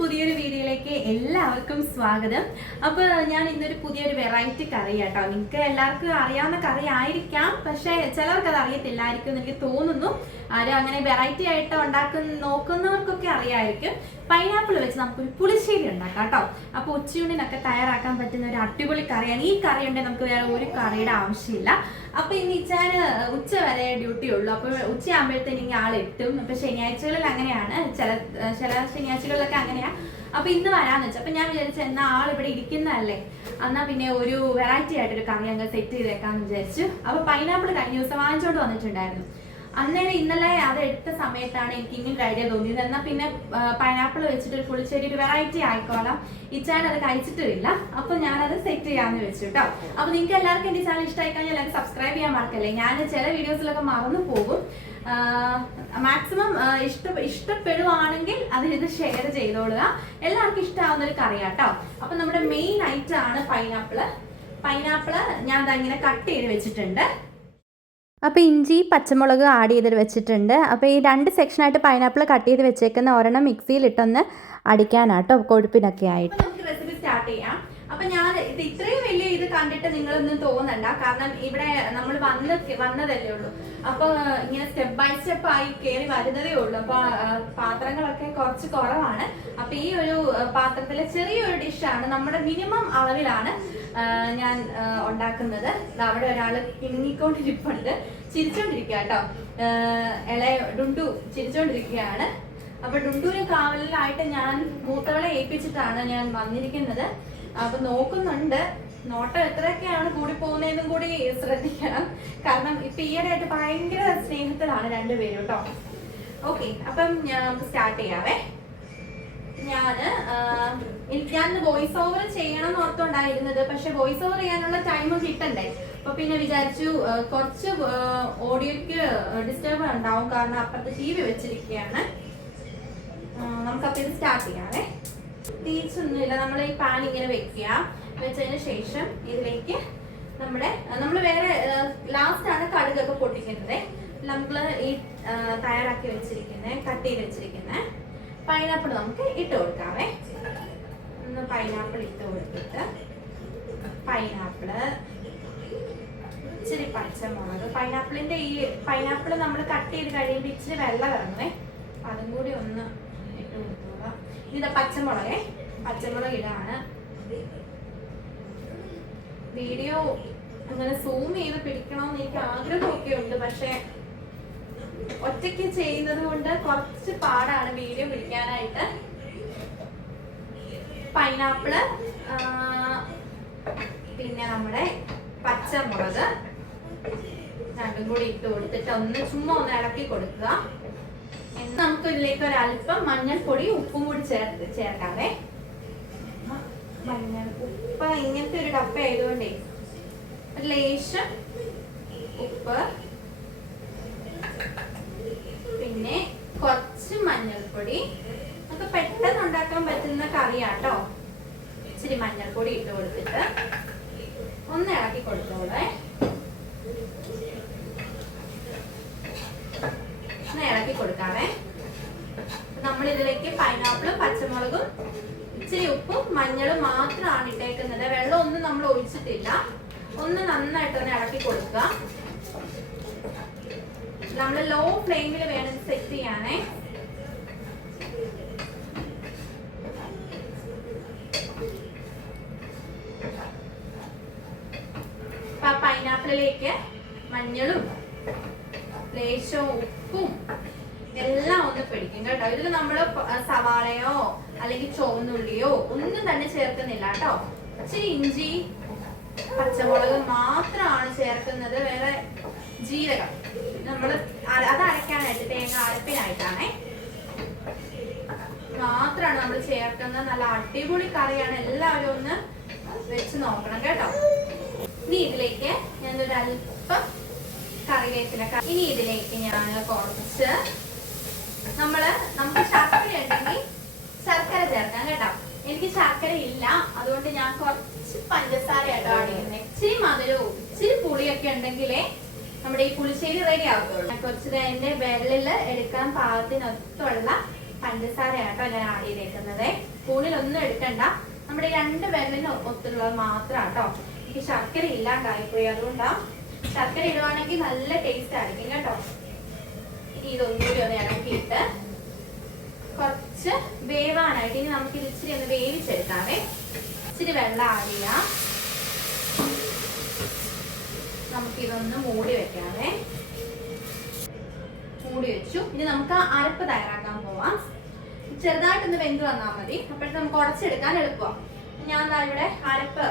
പുതിയൊരു വീഡിയോയിലേക്ക് എല്ലാവർക്കും സ്വാഗതം. അപ്പോൾ ഞാൻ ഇന്നൊരു പുതിയൊരു വെറൈറ്റി കറി കേട്ടോ നിങ്ങൾക്ക് എല്ലാവർക്കും അറിയാവുന്ന കറി ആയിരിക്കാം പക്ഷേ ചിലർക്ക് അത് അറിയത്തില്ലായിരിക്കും എനിക്ക് തോന്നുന്നു. ആരും അങ്ങനെ വെറൈറ്റി ആയിട്ട് ഉണ്ടാക്കുന്ന നോക്കുന്നവർക്കൊക്കെ അറിയായിരിക്കും. പൈനാപ്പിൾ വെച്ച് നമുക്കൊരു പുളിശ്ശേരി ഉണ്ടാക്കാം കേട്ടോ. അപ്പോൾ ഉച്ചയൂണിനൊക്കെ തയ്യാറാക്കാൻ പറ്റുന്ന ഒരു അടിപൊളി കറിയാണ്. ഈ കറി ഉണ്ടെങ്കിൽ നമുക്ക് വേറെ ഒരു കറിയുടെ ആവശ്യമില്ല. അപ്പൊ ഇനി ഇച്ചാന് ഉച്ച വരെ ഡ്യൂട്ടി ഉള്ളൂ. അപ്പൊ ഉച്ചയാകുമ്പോഴത്തേനും ഇനി ആളെത്തും അപ്പൊ ശനിയാഴ്ചകളിൽ അങ്ങനെയാണ്. ചില ചില ശനിയാഴ്ചകളിലൊക്കെ അങ്ങനെയാ. അപ്പൊ ഇന്ന് വരാന്ന് വെച്ചു. അപ്പൊ ഞാൻ വിചാരിച്ചു എന്നാ ആൾ ഇവിടെ ഇരിക്കുന്നതല്ലേ? എന്നാ പിന്നെ ഒരു വെറൈറ്റി ആയിട്ടൊരു കറി അങ്ങ് സെറ്റ് ചെയ്തേക്കാന്ന് വിചാരിച്ചു. അപ്പൊ പൈനാപ്പിൾ കഴിഞ്ഞ ദിവസം വാങ്ങിച്ചോണ്ട് വന്നിട്ടുണ്ടായിരുന്നു. അന്നേരം ഇന്നലെ അത് എടുത്ത സമയത്താണ് എനിക്ക് ഇങ്ങനെ ഐഡിയ തോന്നിയത്. എന്നാൽ പിന്നെ പൈനാപ്പിൾ വെച്ചിട്ട് ഒരു പുളിശ്ശേരി ഒരു വെറൈറ്റി ആയിക്കോളാം. ഇച്ചാൻ അത് കഴിച്ചിട്ടില്ല. അപ്പൊ ഞാനത് സെറ്റ് ചെയ്യാന്ന് വെച്ചു കേട്ടോ അപ്പൊ നിങ്ങൾക്ക് എല്ലാവർക്കും എന്റെ ചാനൽ ഇഷ്ടമായി കഴിഞ്ഞാൽ എല്ലാവരും സബ്സ്ക്രൈബ് ചെയ്യാൻ മറക്കല്ലേ? ഞാൻ ചില വീഡിയോസിലൊക്കെ മറന്നു പോകും. മാക്സിമം ഇഷ്ട ഇഷ്ടപ്പെടുവാണെങ്കിൽ അതിനിത് ഷെയർ ചെയ്തോളുക. എല്ലാവർക്കും ഇഷ്ടമാവുന്ന ഒരു കറിയാട്ടോ അപ്പൊ നമ്മുടെ മെയിൻ ഐറ്റം ആണ് പൈനാപ്പിൾ പൈനാപ്പിൾ ഞാൻ അതങ്ങനെ കട്ട് ചെയ്ത് വെച്ചിട്ടുണ്ട്. അപ്പോൾ ഇഞ്ചി പച്ചമുളക് ആഡ് ചെയ്തിട്ട് വെച്ചിട്ടുണ്ട്. അപ്പോൾ ഈ രണ്ട് സെക്ഷനായിട്ട് പൈനാപ്പിൾ കട്ട് ചെയ്ത് വെച്ചേക്കുന്ന ഒരെണ്ണം മിക്സിയിലിട്ടൊന്ന് അടിക്കാനാട്ടോ കൊഴുപ്പിനൊക്കെ ആയിട്ട്. നമുക്ക് റെസിപ്പി സ്റ്റാർട്ട് ചെയ്യാം. അപ്പൊ ഞാൻ ഇത് ഇത്രയും വലിയ ഇത് കണ്ടിട്ട് നിങ്ങളൊന്നും തോന്നണ്ട. കാരണം ഇവിടെ നമ്മൾ വന്ന് വന്നതല്ലേ ഉള്ളൂ. അപ്പൊ ഇങ്ങനെ സ്റ്റെപ്പ് ബൈ സ്റ്റെപ്പ് ആയി കയറി വരുന്നതേ ഉള്ളൂ. അപ്പൊ പാത്രങ്ങളൊക്കെ കുറച്ച് കുറവാണ്. അപ്പൊ ഈ ഒരു പാത്രത്തിലെ ചെറിയൊരു ഡിഷാണ് നമ്മുടെ മിനിമം അളവിലാണ് ഞാൻ ഉണ്ടാക്കുന്നത്. അവിടെ ഒരാൾ കിണിക്കൊണ്ടിരിപ്പുണ്ട് ചിരിച്ചോണ്ടിരിക്കുക കേട്ടോ. ഇളയ ഡുണ്ടു ചിരിച്ചോണ്ടിരിക്കുകയാണ് അപ്പൊ ഡുണ്ടൂര് കാവലിലായിട്ട് ഞാൻ മൂത്തവളെ ഏൽപ്പിച്ചിട്ടാണ് ഞാൻ വന്നിരിക്കുന്നത്. അപ്പൊ നോക്കുന്നുണ്ട്. നോട്ടം എത്രയൊക്കെയാണ് കൂടി പോകുന്നതെന്നും കൂടി ശ്രദ്ധിക്കണം. കാരണം ഇപ്പൊ ഈയിടെയായിട്ട് ഭയങ്കര സ്നേഹത്തിലാണ് രണ്ടുപേരും കേട്ടോ ഓക്കെ അപ്പം ഞാൻ നമുക്ക് സ്റ്റാർട്ട് ചെയ്യാവേ. ഞാൻ ഞാൻ വോയിസ് ഓവർ ചെയ്യണം എന്ന് ഓർത്തുണ്ടായിരുന്നത്. പക്ഷെ വോയിസ് ഓവർ ചെയ്യാനുള്ള ടൈമും കിട്ടണ്ടേ? അപ്പൊ പിന്നെ വിചാരിച്ചു കുറച്ച് ഓഡിയോക്ക് ഡിസ്റ്റർബ് ഉണ്ടാവും. കാരണം അപ്പുറത്ത് ടി വി വെച്ചിരിക്കുകയാണ് നമുക്കപ്പൊ ഇത് സ്റ്റാർട്ട് ചെയ്യാവേ. തീച്ചൊന്നുമില്ല. നമ്മൾ ഈ പാൻ ഇങ്ങനെ വെക്കുക. വെച്ചതിന് ശേഷം ഇതിലേക്ക് നമ്മുടെ നമ്മൾ വേറെ ലാസ്റ്റ് ആണ് കടുകൊക്കെ പൊട്ടിക്കുന്നത്. നമ്മൾ ഈ തയ്യാറാക്കി വെച്ചിരിക്കുന്നത് കട്ട് ചെയ്ത് വെച്ചിരിക്കുന്ന. പൈനാപ്പിൾ നമുക്ക് ഇട്ട് കൊടുക്കാവേ. ഒന്ന് പൈനാപ്പിൾ ഇട്ട് കൊടുത്തിട്ട് പൈനാപ്പിൾ ഇച്ചിരി പച്ചമുളക് പൈനാപ്പിളിന്റെ ഈ പൈനാപ്പിൾ നമ്മൾ കട്ട് ചെയ്ത് കഴിയുമ്പോൾ ഇച്ചിരി വെള്ളം ഇറങ്ങുവേ അതും കൂടി ഒന്ന് ഇത് പച്ചമുളകേ. പച്ചമുളക് ഇടാണ് വീഡിയോ അങ്ങനെ സൂം ചെയ്ത് പിടിക്കണമെന്ന് എനിക്ക് ആഗ്രഹമൊക്കെ ഉണ്ട് പക്ഷെ ഒറ്റയ്ക്ക് ചെയ്യുന്നത് കൊണ്ട് കുറച്ച് പാടാണ് വീഡിയോ പിടിക്കാനായിട്ട്. പൈനാപ്പിൾ പിന്നെ നമ്മുടെ പച്ചമുളക്. രണ്ടും കൂടി ഇട്ട് കൊടുത്തിട്ട് ഒന്ന് ചുമ്മാ ഒന്ന് ഇളക്കി കൊടുക്കുക. നമുക്ക് ഇതിലേക്ക് ഒരു അല്പം മഞ്ഞൾപ്പൊടി ഉപ്പും കൂടി ചേർത്ത് ചേർക്കാവേ. മഞ്ഞൾ ഉപ്പ് ഇങ്ങനത്തെ ഒരു ഡപ്പ ആയതുകൊണ്ടേ ലേശം ഉപ്പ് പിന്നെ കുറച്ച് മഞ്ഞൾപ്പൊടി. നമുക്ക് പെട്ടെന്ന് ഉണ്ടാക്കാൻ പറ്റുന്ന കറിയാട്ടോ. ഇച്ചിരി മഞ്ഞൾപ്പൊടി ഇട്ട് കൊടുത്തിട്ട് ഒന്ന് ഇളക്കി കൊടുത്തോളേ. ഒന്ന് ഇളക്കി കൊടുക്കാവേ നമ്മൾ ഇതിലേക്ക് പൈനാപ്പിളും പച്ചമുളകും ഇച്ചിരി ഉപ്പും മഞ്ഞളും മാത്രമാണ് ഇട്ടേക്കുന്നത്. വെള്ളം ഒന്നും നമ്മൾ ഒഴിച്ചിട്ടില്ല. ഒന്ന് നന്നായിട്ട് ഒന്ന് ഇളക്കി കൊടുക്കുക. നമ്മൾ ലോ ഫ്ലെയിമിൽ വേണം സെറ്റ് ചെയ്യാനേ. പൈനാപ്പിളിലേക്ക് മഞ്ഞളും ലേശവും ഉപ്പും എല്ലാം ഒന്ന് പിടിക്കും കേട്ടോ. ഇതിൽ നമ്മൾ സവാളയോ അല്ലെങ്കിൽ ചുവന്നുള്ളിയോ ഒന്നും തന്നെ ചേർക്കുന്നില്ല കേട്ടോ. ഇച്ചിരി ഇഞ്ചി പച്ചമുളക് മാത്രമാണ് ചേർക്കുന്നത്. വേറെ ജീരകം. നമ്മൾ അത് അരയ്ക്കാനായിട്ട് തേങ്ങ അരപ്പിനായിട്ടാണേ. മാത്രമാണ് നമ്മൾ ചേർക്കുന്നത്. നല്ല അടിപൊളി കറിയാണ്. എല്ലാവരും ഒന്ന് വെച്ച് നോക്കണം കേട്ടോ. ഇനി ഇതിലേക്ക് ഞാൻ ഒരു അല്പം കറിവേപ്പില ഇനി ഇതിലേക്ക് ഞാൻ കുറച്ച് നമ്മൾ നമുക്ക് ശർക്കര ഉണ്ടെങ്കിൽ ചേർക്കാം കേട്ടോ. എനിക്ക് ശർക്കര ഇല്ല. അതുകൊണ്ട് ഞാൻ കുറച്ച് പഞ്ചസാര കേട്ടോ ആഡ് ചെയ്യുന്നത് ഇച്ചിരി മധുരവും ഇച്ചിരി പുളിയൊക്കെ ഉണ്ടെങ്കിലേ നമ്മുടെ ഈ പുളിശ്ശേരി റെഡി ആവുള്ളൂ കുറച്ച് എന്റെ വെള്ളിൽ എടുക്കാൻ പാകത്തിനൊത്തുള്ള പഞ്ചസാര ആട്ടോ ഞാൻ ആഡ് ചെയ്തേക്കുന്നത് കൂടുതലൊന്നും എടുക്കണ്ട. നമ്മുടെ രണ്ട് വെള്ളിന് ഒത്തുള്ളത് മാത്രം കേട്ടോ. എനിക്ക് ശർക്കര ഇല്ലാണ്ടായിപ്പോയി. അതുകൊണ്ടാ ശർക്കര ഇടുവാണെങ്കിൽ നല്ല ടേസ്റ്റ് ആയിരിക്കും കേട്ടോ. ഇനി ഇതൊന്നുകൂടി ഒന്ന് ഇളക്കിയിട്ട് കുറച്ച് വേവാനായിട്ട് ഇനി നമുക്ക് ഇത് ഇച്ചിരി ഒന്ന് വേവിച്ചെടുക്കാവേ. ഇച്ചിരി വെള്ളം ആഡ് നമുക്കിതൊന്ന് മൂടി വെക്കാവേ. മൂടി വെച്ചു. ഇനി നമുക്ക് അരപ്പ് തയ്യാറാക്കാൻ പോവാം. ചെറുതായിട്ടൊന്ന് വെന്ത് വന്നാൽ മതി. അപ്പോഴത്തെ നമുക്ക് ഉടച്ചെടുക്കാൻ എളുപ്പമാണ് ഞാൻ ഇവിടെ അരപ്പ്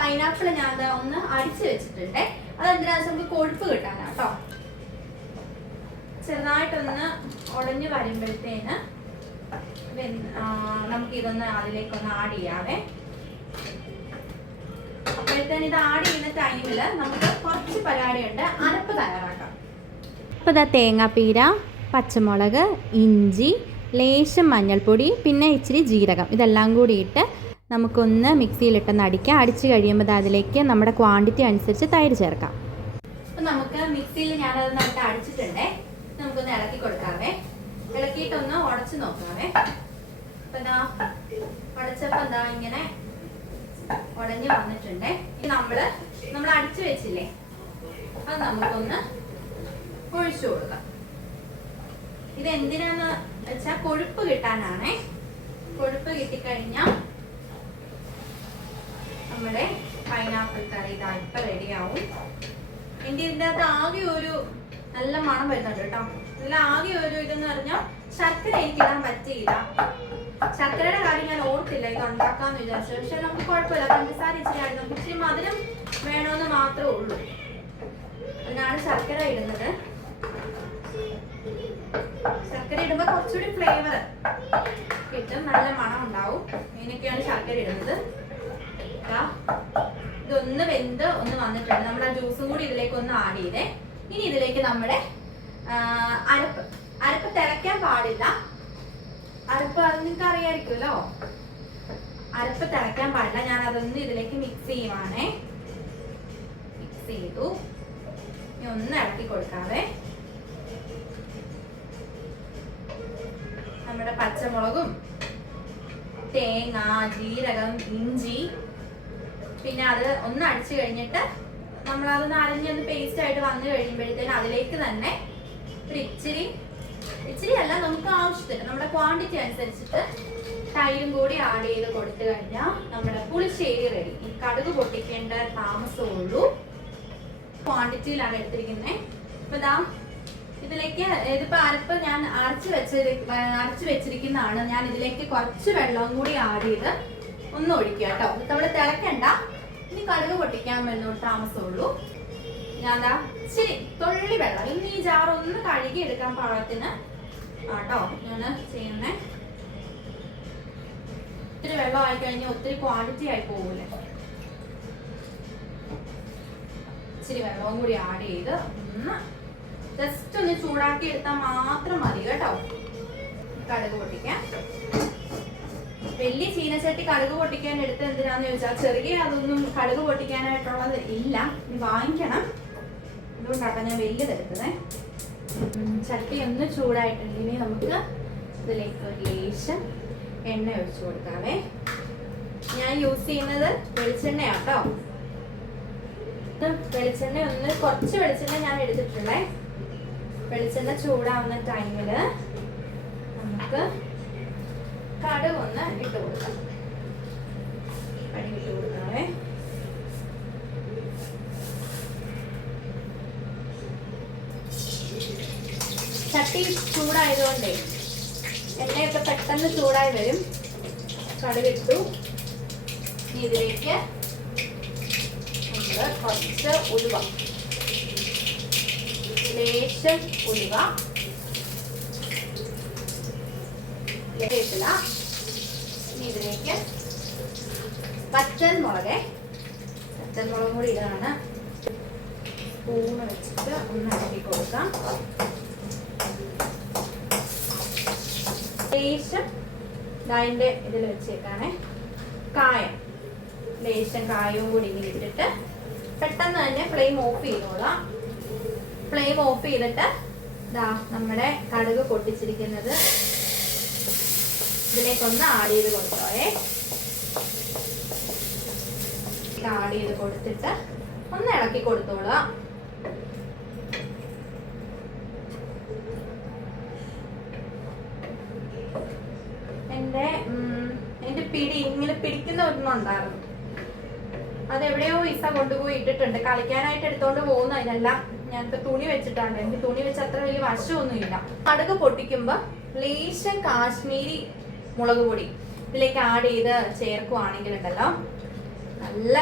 പൈനാപ്പിൾ ഞാൻ ഒന്ന് അടിച്ചു വെച്ചിട്ടുണ്ട്. അതെന്തിനാ? നമുക്ക് കൊഴുപ്പ് കിട്ടാനാട്ടോ ചെറുതായിട്ടൊന്ന് ഉടഞ്ഞു വരുമ്പോഴത്തേന് വെന്ത്- ഇതൊന്ന് അതിലേക്കൊന്ന് ആഡ് ചെയ്യാവേ. അപ്പോഴത്തേന് ഇത് ആഡ് ചെയ്യുന്ന ടൈമിൽ നമുക്ക് കുറച്ച് പരിപാടിയുണ്ട്. അരപ്പ് തയ്യാറാക്കാം. അപ്പോൾ ഇതാ തേങ്ങാപ്പീര പച്ചമുളക് ഇഞ്ചി ലേശം മഞ്ഞൾപ്പൊടി പിന്നെ ഇച്ചിരി ജീരകം. ഇതെല്ലാം കൂടി ഇട്ട് നമുക്കൊന്ന് മിക്സിയിലിട്ടൊന്ന് അടിക്കാം. അടിച്ച് കഴിയുമ്പോൾ അതിലേക്ക് നമ്മുടെ ക്വാണ്ടിറ്റി അനുസരിച്ച് തൈര് ചേർക്കാം. അപ്പൊ നമുക്ക് മിക്സിയിൽ ഞാനത് നമുക്ക് അടിച്ചിട്ടുണ്ടേ. നമുക്കൊന്ന് ഇളക്കി കൊടുക്കാവേ. ഇളക്കിയിട്ടൊന്ന് ഉടച്ചു നോക്കാവേ. ഇതാ ഉടച്ചപ്പോ എന്താ ഇങ്ങനെ ഉടഞ്ഞു വന്നിട്ടുണ്ടേ. ഇനി നമ്മൾ നമ്മൾ അടിച്ചു വെച്ചില്ലേ? അത് നമുക്കൊന്ന് ഒഴിച്ചു കൊടുക്കാം. ഇത് എന്തിനാന്ന് വെച്ചാ കൊഴുപ്പ് കിട്ടാനാണേ. കൊഴുപ്പ് കിട്ടിക്കഴിഞ്ഞാൽ നമ്മുടെ പൈനാപ്പിൾ കറി ഇതാ ഇപ്പൊ റെഡിയാവും. എന്റെ ഇതിന്റെ അകത്ത് ആകെ ഒരു നല്ല മണം വരുന്നുണ്ട് കേട്ടോ. നല്ല ആകെ ഒരു ഇതെന്ന് പറഞ്ഞാൽ ശർക്കര എനിക്കിടാൻ പറ്റിയില്ല. ശർക്കരയുടെ കാര്യം ഞാൻ ഓർത്തില്ല. ഇത് ഉണ്ടാക്കാന്ന് വിചാരിച്ചു. പക്ഷെ നമുക്ക് കുഴപ്പമില്ല. പഞ്ചസാര ഇച്ചിരി ആയിരുന്നു. നമുക്ക് ഇച്ചിരി മധുരം വേണമെന്ന് മാത്രമേ ഉള്ളൂ. അതിനാണ് ശർക്കര ഇടുന്നത്. ശർക്കര ഇടുമ്പോ കുറച്ചുകൂടി ഫ്ലേവർ കിട്ടും. നല്ല മണം ഉണ്ടാവും. ഇതിനൊക്കെയാണ് ശർക്കര ഇടുന്നത്. ഇതൊന്ന് വെന്ത് ഒന്ന് വന്നിട്ടുണ്ട്. നമ്മൾ ആ ജ്യൂസും കൂടി ഇതിലേക്ക് ഒന്ന് ആഡ് ചെയ്തേ. ഇനി ഇതിലേക്ക് നമ്മുടെ അരപ്പ് അരപ്പ് തിളയ്ക്കാൻ പാടില്ല. അരപ്പ് അത് നിങ്ങൾക്ക് അറിയാമായിരിക്കുമല്ലോ അരപ്പ് തിളയ്ക്കാൻ പാടില്ല. ഞാൻ അതൊന്ന് ഇതിലേക്ക് മിക്സ് ചെയ്യുവാണേ. മിക്സ് ചെയ്തു. ഒന്ന് ഇളക്കി കൊടുക്കാവേ. നമ്മുടെ പച്ചമുളകും തേങ്ങ ജീരകം ഇഞ്ചി പിന്നെ അത് ഒന്ന് അടിച്ചു കഴിഞ്ഞിട്ട് അതൊന്ന് അരഞ്ഞൊന്ന് പേസ്റ്റ് ആയിട്ട് വന്നു കഴിയുമ്പോഴത്തേന് അതിലേക്ക് തന്നെ ഒരു ഇച്ചിരി ഇച്ചിരി അല്ല നമുക്ക് ആവശ്യത്തിന്. നമ്മുടെ ക്വാണ്ടിറ്റി അനുസരിച്ചിട്ട് തൈരും കൂടി ആഡ് ചെയ്ത് കൊടുത്തു കഴിഞ്ഞാൽ നമ്മുടെ പുളിശ്ശേരി റെഡി ഈ കടുക് പൊട്ടിക്കേണ്ട താമസമുള്ളൂ. ക്വാണ്ടിറ്റിയിലാണ് എടുത്തിരിക്കുന്നത് ഇപ്പൊ ദാ ഇതിലേക്ക് ഇതിപ്പോ അരപ്പ് ഞാൻ അരച്ച് വെച്ച അരച്ച് വെച്ചിരിക്കുന്നതാണ്. ഞാൻ ഇതിലേക്ക് കുറച്ച് വെള്ളവും കൂടി ആഡ് ചെയ്ത് ഒന്ന് ഒഴിക്കുക കേട്ടോ. നമ്മൾ തിളക്കണ്ട. ഇനി കടുക് പൊട്ടിക്കാൻ വരുന്നോട് താമസമുള്ളൂ. ഞാൻ ദാ ഇച്ചിരി തുള്ളി വെള്ളം. ഇനി ഈ ജാർ ഒന്ന് കഴുകി എടുക്കാൻ പാകത്തിന്. ആട്ടോ ഞാൻ ചെയ്യുന്നേ. ഒത്തിരി വെള്ളം ആയി കഴിഞ്ഞാൽ ഒത്തിരി ക്വാണ്ടിറ്റി ആയി പോകൂലേ. ഇച്ചിരി വെള്ളവും കൂടി ആഡ് ചെയ്ത് ഒന്ന് ജസ്റ്റ് ഒന്ന് ചൂടാക്കി എടുത്താൽ മാത്രം മതി കേട്ടോ. കടുക് പൊട്ടിക്കാൻ. വലിയ ചീനച്ചട്ടി കടുക് പൊട്ടിക്കാൻ എടുത്ത് എന്തിനാന്ന് ചോദിച്ചാൽ ചെറിയ അതൊന്നും കടുക് പൊട്ടിക്കാനായിട്ടുള്ളത് ഇല്ല വാങ്ങിക്കണം. അതുകൊണ്ടാട്ടോ ഞാൻ വലിയത് എടുത്തത് ചട്ടി ഒന്ന് ചൂടായിട്ടുണ്ട്. ഇനി നമുക്ക് ഇതിലേക്ക് ഒരു ലേശം എണ്ണ ഒഴിച്ചു കൊടുക്കാവേ. ഞാൻ യൂസ് ചെയ്യുന്നത് വെളിച്ചെണ്ണയാട്ടോ. വെളിച്ചെണ്ണ ഒന്ന് കുറച്ച് വെളിച്ചെണ്ണ ഞാൻ എടുത്തിട്ടുള്ളേ. വെളിച്ചെണ്ണ ചൂടാവുന്ന ടൈമിൽ നമുക്ക് കടുക് ഒന്ന് ഇട്ട് കൊടുക്കാം. കടുക് ഇട്ട് ചട്ടി ചൂടായതുകൊണ്ടേ എണ്ണയൊക്കെ പെട്ടെന്ന് ചൂടായി വരും. കടുകിട്ടു ഇതിലേക്ക് നമ്മൾ കുറച്ച് ഉലുവ. ലേശം ഉലുവ. ലേശില്ല ഇനി ഇതിലേക്ക് പച്ചൻ മുളക് കൂടി ഇതാണ്. സ്പൂണ് വെച്ചിട്ട് ഒന്ന് ഇളക്കി കൊടുക്കാം. ലേശം അതിന്റെ ഇതിൽ വെച്ചേക്കാണേ. കായം. ലേശം കായവും കൂടി ഇങ്ങനെ പെട്ടെന്ന് തന്നെ ഫ്ലെയിം ഓഫ് ചെയ്തോളാം. ഫ്ലെയിം ഓഫ് ചെയ്തിട്ട് ദാ നമ്മുടെ കടുക് പൊട്ടിച്ചിരിക്കുന്നത് ഇതിലേക്കൊന്ന് ആഡ് ചെയ്ത് കൊടുത്തോയേ. ആഡ് ചെയ്ത് കൊടുത്തിട്ട് ഒന്ന് ഇളക്കി കൊടുത്തോളുക എന്റെ ഉം, എന്റെ പിടി ഒന്നും ഉണ്ടായിരുന്നു. അത് എവിടെയോ ഇസ കൊണ്ടുപോയി ഇട്ടിട്ടുണ്ട്. കളിക്കാനായിട്ട് എടുത്തോണ്ട് പോകുന്ന. അതിനെല്ലാം ഞാനിപ്പോ തുണി വെച്ചിട്ടാണ്. എനിക്ക് തുണി വെച്ച് അത്ര വലിയ വശമൊന്നുമില്ല. കടുക് പൊട്ടിക്കുമ്പോ ലേശം കാശ്മീരി മുളക് പൊടി ഇതിലേക്ക് ആഡ് ചെയ്ത് ചേർക്കുവാണെങ്കിൽ ഉണ്ടല്ലോ നല്ല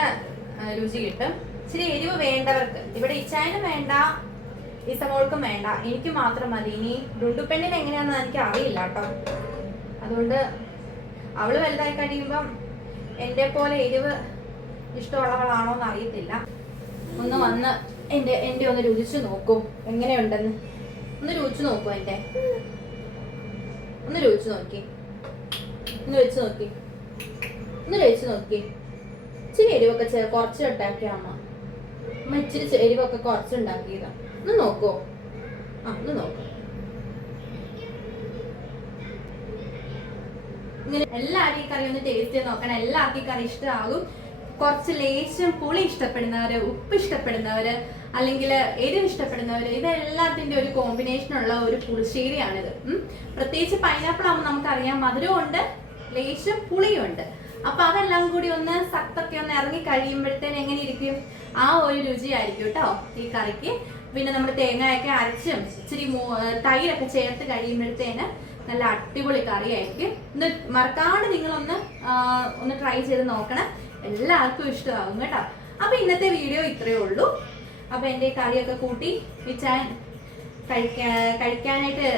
രുചി കിട്ടും. ഇച്ചിരി എരിവ് വേണ്ടവർക്ക്. ഇവിടെ ഇച്ചായനും വേണ്ട ഇസമോൾക്കും വേണ്ട. എനിക്ക് മാത്രം മതി. ഇനി ഡുണ്ടുപ്പെണ്ണിന് എങ്ങനെയാണെന്ന് എനിക്ക് അറിയില്ല കേട്ടോ. അതുകൊണ്ട് അവൾ വലുതായി കഴിയുമ്പം എന്റെ പോലെ എരിവ് ഇഷ്ടമുള്ളവളാണോ എന്ന് അറിയത്തില്ല. ഒന്ന് വന്ന് എന്റെ എന്റെ ഒന്ന് രുചിച്ചു നോക്കൂ. എങ്ങനെയുണ്ടെന്ന്? ഒന്ന് രുചിച്ചു നോക്കൂ എന്റെ. ഒന്ന് രുചിച്ചു നോക്കി. ഒന്ന് വെച്ച് നോക്കി. ഒന്ന് രുചിച്ചു നോക്കി. ഇച്ചിരി എരിവൊക്കെ ചെ- കുറച്ച് ഉണ്ടാക്കിയ അമ്മ അമ്മ ഇച്ചിരി എരിവൊക്കെ കുറച്ച് ഉണ്ടാക്കിയതാ ഒന്ന് നോക്കോ. ആ ഒന്ന് നോക്കൂ. ഇങ്ങനെ എല്ലാവരും ഈ കറി ഒന്ന് ടേസ്റ്റ് ചെയ്ത് നോക്കണം എല്ലാവർക്കും ഈ കറി ഇഷ്ടമാകും. കുറച്ച് ലേശം പുളി ഇഷ്ടപ്പെടുന്നവര് ഉപ്പ് ഇഷ്ടപ്പെടുന്നവര് അല്ലെങ്കിൽ എരിവ് ഇഷ്ടപ്പെടുന്നവര് ഇതെല്ലാത്തിന്റെ ഒരു കോമ്പിനേഷൻ ഉള്ള ഒരു പുളിശ്ശേരിയാണിത്. പ്രത്യേകിച്ച് പൈനാപ്പിൾ ആകുമ്പോൾ നമുക്കറിയാം മധുരമുണ്ട് ലേശം പുളിയുണ്ട് അപ്പൊ അതെല്ലാം കൂടി ഒന്ന് സത്തൊക്കെ ഒന്ന് ഇറങ്ങി കഴിയുമ്പോഴത്തേന് എങ്ങനെ ഇരിക്കും? ആ ഒരു രുചിയായിരിക്കും കേട്ടോ ഈ കറിക്ക്. പിന്നെ നമ്മൾ തേങ്ങയൊക്കെ അരച്ചും ഇച്ചിരി തൈരൊക്കെ ചേർത്ത് കഴിയുമ്പോഴത്തേന് നല്ല അടിപൊളി കറിയായിരിക്കും. ഇന്ന് മറക്കാണ്ട് നിങ്ങളൊന്ന് ഒന്ന് ട്രൈ ചെയ്ത് നോക്കണം. എല്ലാവർക്കും ഇഷ്ടമാകും കേട്ടോ. അപ്പൊ ഇന്നത്തെ വീഡിയോ ഇത്രയേ ഉള്ളൂ. അപ്പൊ എന്റെ കറിയൊക്കെ കൂട്ടി മിച്ചാൻ കഴിക്കാൻ കഴിക്കാനായിട്ട്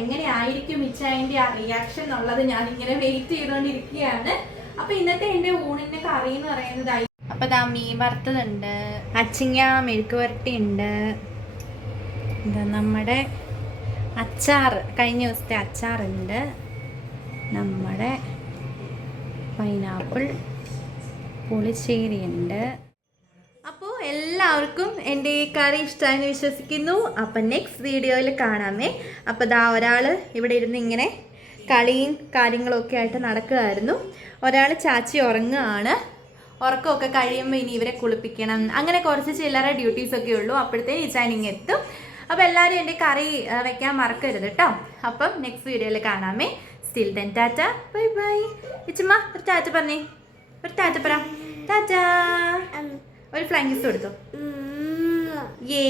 എങ്ങനെയായിരിക്കും മിച്ചായന്റെ ആ റിയാക്ഷൻ എന്നുള്ളത് ഞാൻ ഇങ്ങനെ വെയിറ്റ് ചെയ്തുകൊണ്ടിരിക്കുകയാണ് അപ്പൊ ഇന്നത്തെ എന്റെ ഊണിന്റെ കറി എന്ന് പറയുന്നത് അപ്പോൾ അപ്പൊ ദാ മീൻ വറുത്തതുണ്ട് അച്ചിങ്ങ മെഴുക്ക് വരട്ടി ഉണ്ട് എന്താ നമ്മുടെ അച്ചാർ കഴിഞ്ഞ ദിവസത്തെ അച്ചാറുണ്ട്. നമ്മുടെ പൈനാപ്പിൾ പുളിശ്ശേരി ഉണ്ട് അപ്പോൾ എല്ലാവർക്കും എന്റെ ഈ കറി ഇഷ്ടമായെന്ന് വിശ്വസിക്കുന്നു. അപ്പം നെക്സ്റ്റ് വീഡിയോയിൽ കാണാമേ. അപ്പോൾ ദാ ഒരാൾ ഇവിടെ ഇരുന്ന് ഇങ്ങനെ കളിയും കാര്യങ്ങളൊക്കെ ആയിട്ട് നടക്കുകയായിരുന്നു. ഒരാൾ ചാച്ചി ഉറങ്ങുകയാണ്. ഉറക്കമൊക്കെ കഴിയുമ്പോൾ ഇനി ഇവരെ കുളിപ്പിക്കണം. അങ്ങനെ കുറച്ച് ചില്ലറ ഡ്യൂട്ടീസൊക്കെ ഉള്ളൂ. ഈ ഇച്ചാനിങ് എത്തും. അപ്പോൾ എല്ലാവരും എന്റെ കറി വെക്കാൻ മറക്കരുത് കേട്ടോ. അപ്പം നെക്സ്റ്റ് വീഡിയോയിൽ കാണാമേ. Still then tata. Bye bye ഇച്ചമ്മ ഒരു ടാറ്റ പറഞ്ഞേ. ഒരു ടാറ്റ പറ. ടാറ്റ. ഒരു ഫ്ലൈങ് കിസ് കൊടുത്തു. ഏ